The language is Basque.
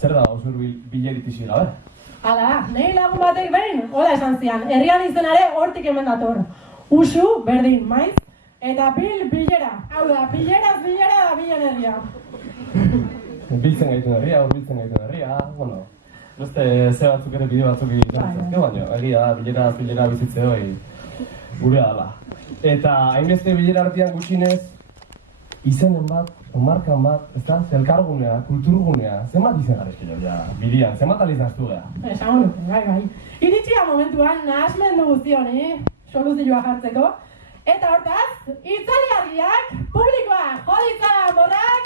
Zer da osur bileritizi gabe? Hala, nahi lagun batek behin, hola esan zian, herrian izenare hortik hemen dator. Usu, berdin, maiz, eta bilera. Hau da, bileraz bilera da bilen herria. Biltzen gaituen herria, biltzen gaituen herria, bueno, beste ze batzuk ere bide batzuk izan baina, egia, bilera bizitze hori gure dala. Eta hainbeste bilera artean gutxinez, izenen bat, markan bat, ez da, zelkargunea, kulturgunea, zenbat izen garezkilo, ja, bidean, zenbat alizaztu geha? Esango nuke, bai. Iritsia momentuan, nahasmendu guztioni, soluzioa jartzeko, eta hortaz, itzaliarriak, publikoa, joditzara, borrak!